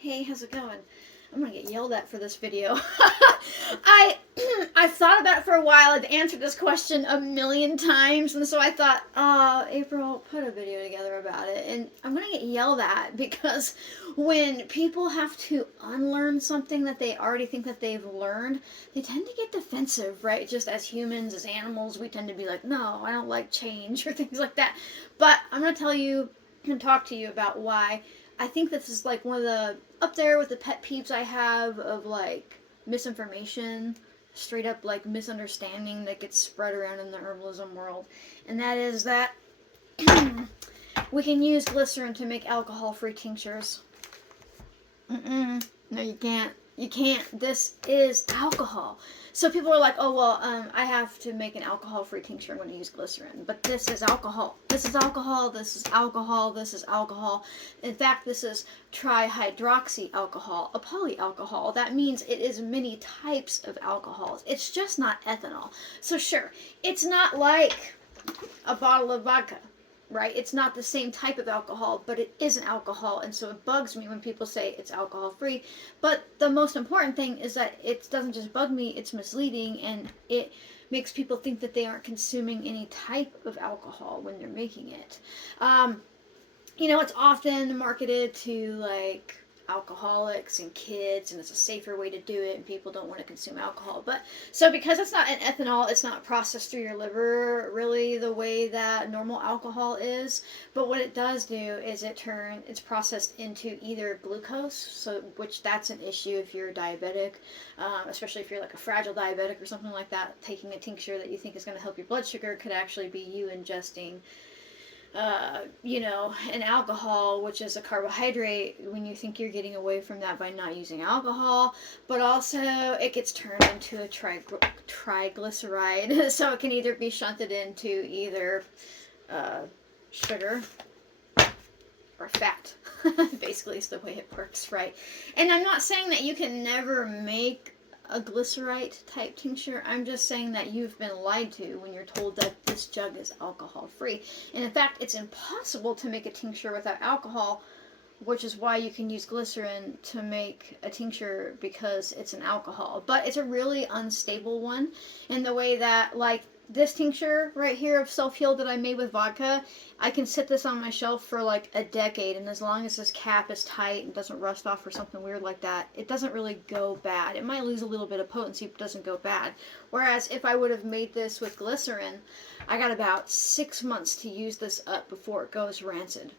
Hey, how's it going? I'm gonna get yelled at for this video. I've thought about it for a while. I've answered this question a million times, and so I thought, April, put a video together about it. And I'm gonna get yelled at because when people have to unlearn something that they already think that they've learned, they tend to get defensive, right? Just as humans, as animals, we tend to be like, no, I don't like change or things like that. But I'm gonna tell you and talk to you about why I think this is like one of the up there with the pet peeves I have of like misinformation, straight up like misunderstanding that gets spread around in the herbalism world. And that is that we can use glycerin to make alcohol-free tinctures. No, you can't. You can't. This is alcohol. So people are like, oh, well, I have to make an alcohol-free tincture. I'm going to use glycerin. But this is alcohol. This is alcohol. This is alcohol. This is alcohol. In fact, this is trihydroxy alcohol, a polyalcohol. That means it is many types of alcohols. It's just not ethanol. So sure, it's not like a bottle of vodka, right? It's not the same type of alcohol, but it is an alcohol, and so it bugs me when people say it's alcohol free. But the most important thing is that it doesn't just bug me, it's misleading, and it makes people think that they aren't consuming any type of alcohol when they're making it. It's often marketed to like alcoholics and kids, and it's a safer way to do it, and people don't want to consume alcohol. But so because it's not an ethanol, it's not processed through your liver really the way that normal alcohol is. But what it does do is it's processed into either glucose, so which that's an issue if you're diabetic, especially if you're like a fragile diabetic or something like that. Taking a tincture that you think is going to help your blood sugar could actually be you ingesting an alcohol, which is a carbohydrate, when you think you're getting away from that by not using alcohol. But also, it gets turned into a triglyceride, so it can either be shunted into either sugar or fat. Basically, is the way it works, right? And I'm not saying that you can never make a glycerite type tincture. I'm just saying that you've been lied to when you're told that this jug is alcohol free. And in fact, it's impossible to make a tincture without alcohol, which is why you can use glycerin to make a tincture, because it's an alcohol. But it's a really unstable one in the way that, like, this tincture right here of self-heal that I made with vodka, I can sit this on my shelf for like a decade, and as long as this cap is tight and doesn't rust off or something weird like that, it doesn't really go bad. It might lose a little bit of potency, but doesn't go bad. Whereas if I would have made this with glycerin, I got about 6 months to use this up before it goes rancid,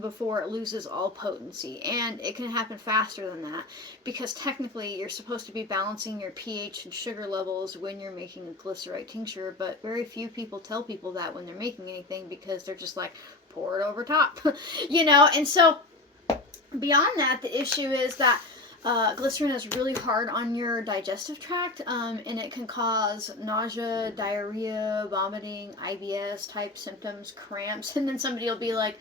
before it loses all potency. And it can happen faster than that, because technically you're supposed to be balancing your pH and sugar levels when you're making a glycerite tincture, but very few people tell people that when they're making anything, because they're just like, pour it over top. And so beyond that, the issue is that glycerin is really hard on your digestive tract, and it can cause nausea, diarrhea, vomiting, IBS type symptoms, cramps, and then somebody will be like,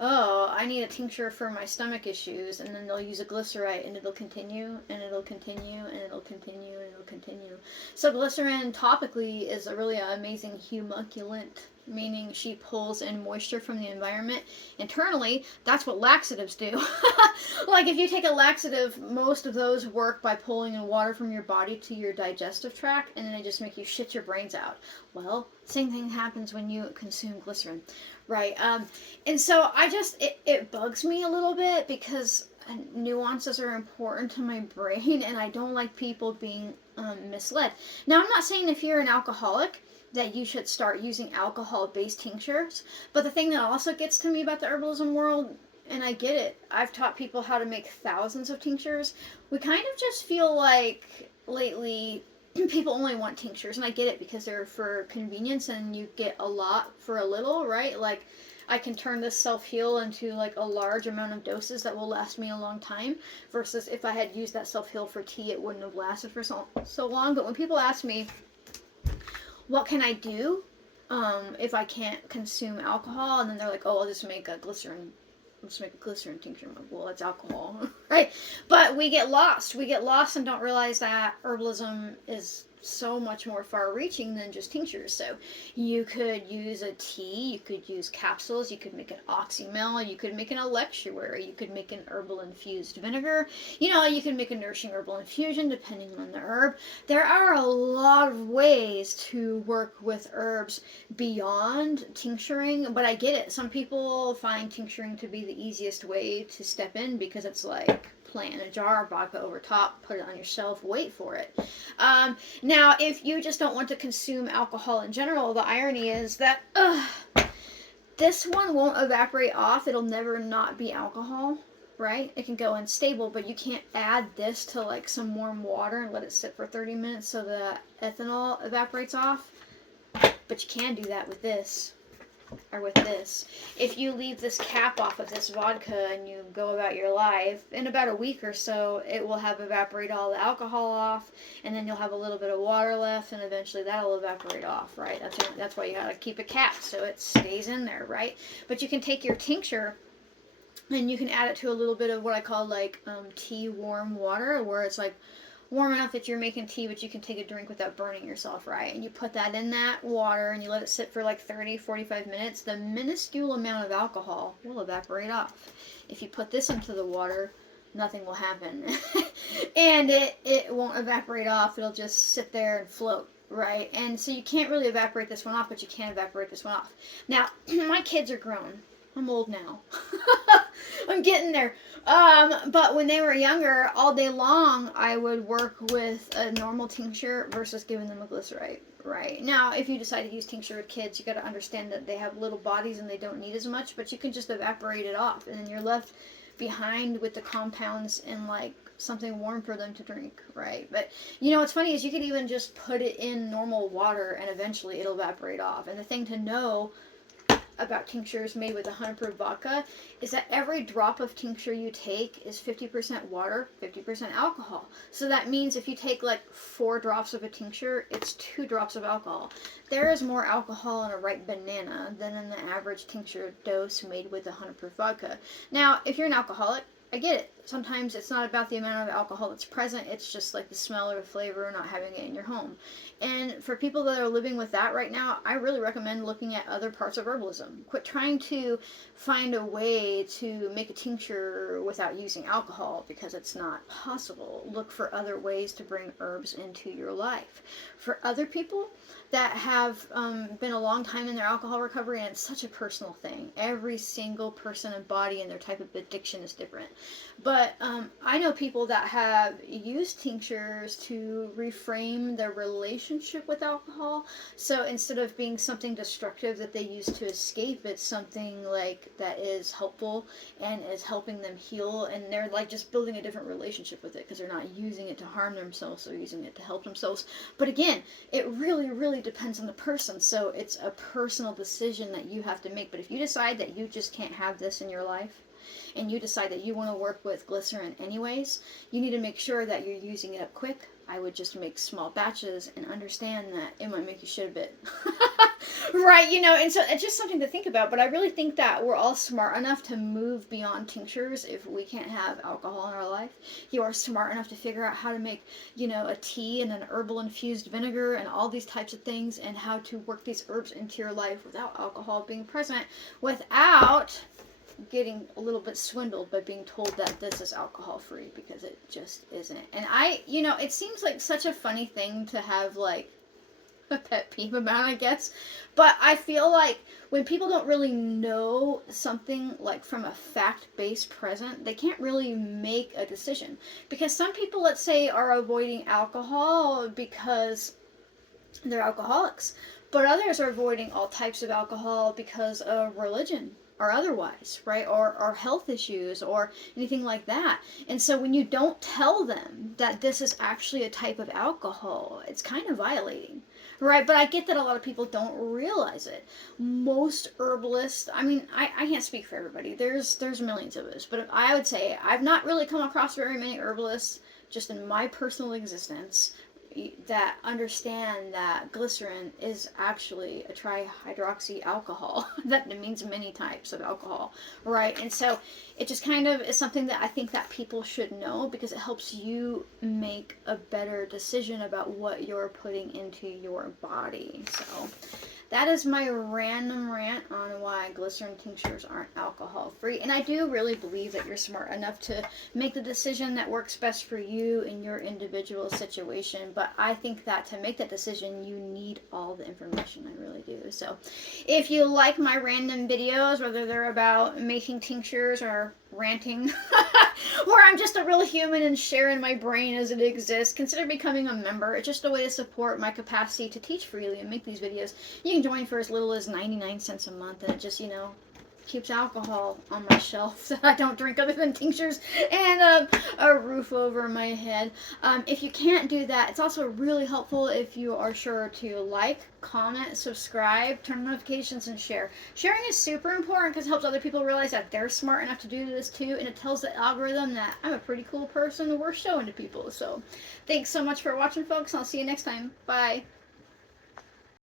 oh, I need a tincture for my stomach issues, and then they'll use a glycerite, and it'll continue, and it'll continue, and it'll continue, and it'll continue. So glycerin topically is a really amazing humucculant, meaning she pulls in moisture from the environment internally. That's what laxatives do. Like if you take a laxative, most of those work by pulling in water from your body to your digestive tract, and then they just make you shit your brains out. Well, same thing happens when you consume glycerin, right? And so it bugs me a little bit, because nuances are important to my brain, and I don't like people being misled. Now, I'm not saying if you're an alcoholic that you should start using alcohol-based tinctures, but the thing that also gets to me about the herbalism world, and I get it, I've taught people how to make thousands of tinctures, we kind of just feel like lately people only want tinctures, and I get it, because they're for convenience and you get a lot for a little, right? Like, I can turn this self-heal into like a large amount of doses that will last me a long time, versus if I had used that self-heal for tea, it wouldn't have lasted for so long. But when people ask me, what can I do if I can't consume alcohol? And then they're like, oh, I'll just make a glycerin tincture. I'm like, well, it's alcohol, right? But we get lost. We get lost and don't realize that herbalism is so much more far-reaching than just tinctures. So you could use a tea, you could use capsules, you could make an oxymel, you could make an electuary, you could make an herbal infused vinegar, you can make a nourishing herbal infusion depending on the herb. There are a lot of ways to work with herbs beyond tincturing, but I get it. Some people find tincturing to be the easiest way to step in because it's like playing a jar of vodka over top, put it on your shelf, wait for it. Now, if you just don't want to consume alcohol in general, the irony is that this one won't evaporate off. It'll never not be alcohol, right? It can go unstable, but you can't add this to like some warm water and let it sit for 30 minutes so the ethanol evaporates off. But you can do that with this. Or with this. If you leave this cap off of this vodka and you go about your life, in about a week or so, it will have evaporated all the alcohol off, and then you'll have a little bit of water left, and eventually that'll evaporate off, right? That's why you gotta keep a cap so it stays in there, right? But you can take your tincture and you can add it to a little bit of what I call like tea warm water, where it's like warm enough that you're making tea, but you can take a drink without burning yourself, right? And you put that in that water and you let it sit for like 30, 45 minutes. The minuscule amount of alcohol will evaporate off. If you put this into the water, nothing will happen. And it won't evaporate off. It'll just sit there and float, right? And so you can't really evaporate this one off, but you can evaporate this one off. Now, my kids are grown. I'm old now. I'm getting there. But when they were younger, all day long, I would work with a normal tincture versus giving them a glycerite, right? Now, if you decide to use tincture with kids, you got to understand that they have little bodies and they don't need as much, but you can just evaporate it off, and then you're left behind with the compounds and like something warm for them to drink, right? But what's funny is you could even just put it in normal water and eventually it'll evaporate off. And the thing to know about tinctures made with 100% vodka is that every drop of tincture you take is 50% water, 50% alcohol. So that means if you take like 4 drops of a tincture, it's 2 drops of alcohol. There is more alcohol in a ripe banana than in the average tincture dose made with 100% vodka. Now, if you're an alcoholic, I get it. Sometimes it's not about the amount of alcohol that's present, it's just like the smell or the flavor, not having it in your home. And for people that are living with that right now, I really recommend looking at other parts of herbalism. Quit trying to find a way to make a tincture without using alcohol, because it's not possible. Look for other ways to bring herbs into your life. For other people that have been a long time in their alcohol recovery, and it's such a personal thing. Every single person and body and their type of addiction is different. But I know people that have used tinctures to reframe their relationship with alcohol. So instead of being something destructive that they use to escape, it's something like that is helpful and is helping them heal. And they're like just building a different relationship with it because they're not using it to harm themselves, they're using it to help themselves. But again, it really, really depends on the person. So it's a personal decision that you have to make. But if you decide that you just can't have this in your life, and you decide that you want to work with glycerin anyways, you need to make sure that you're using it up quick. I would just make small batches and understand that it might make you shit a bit. Right, and so it's just something to think about. But I really think that we're all smart enough to move beyond tinctures if we can't have alcohol in our life. You are smart enough to figure out how to make, a tea and an herbal infused vinegar and all these types of things, and how to work these herbs into your life without alcohol being present, without getting a little bit swindled by being told that this is alcohol free, because it just isn't. And it seems like such a funny thing to have like a pet peeve about, I guess, but I feel like when people don't really know something like from a fact-based present, they can't really make a decision. Because some people, let's say, are avoiding alcohol because they're alcoholics, but others are avoiding all types of alcohol because of religion or otherwise, right? Or health issues or anything like that. And so when you don't tell them that this is actually a type of alcohol, it's kind of violating, right? But I get that a lot of people don't realize it. Most herbalists, I can't speak for everybody. There's millions of us, but I would say I've not really come across very many herbalists just in my personal existence, that understand that glycerin is actually a trihydroxy alcohol. That means many types of alcohol, right? And so it just kind of is something that I think that people should know, because it helps you make a better decision about what you're putting into your body. So that is my random rant on why glycerin tinctures aren't alcohol free. And I do really believe that you're smart enough to make the decision that works best for you in your individual situation. But I think that to make that decision, you need all the information. I really do. So if you like my random videos, whether they're about making tinctures or ranting, or I'm just a real human and sharing my brain as it exists, consider becoming a member. It's just a way to support my capacity to teach freely and make these videos. You can join for as little as 99 cents a month, and it just, keeps alcohol on my shelf that I don't drink other than tinctures and a roof over my head. If you can't do that, it's also really helpful if you are sure to like, comment, subscribe, turn notifications, and share. Sharing is super important because it helps other people realize that they're smart enough to do this too, and it tells the algorithm that I'm a pretty cool person worth showing to people. So thanks so much for watching, folks, and I'll see you next time. Bye.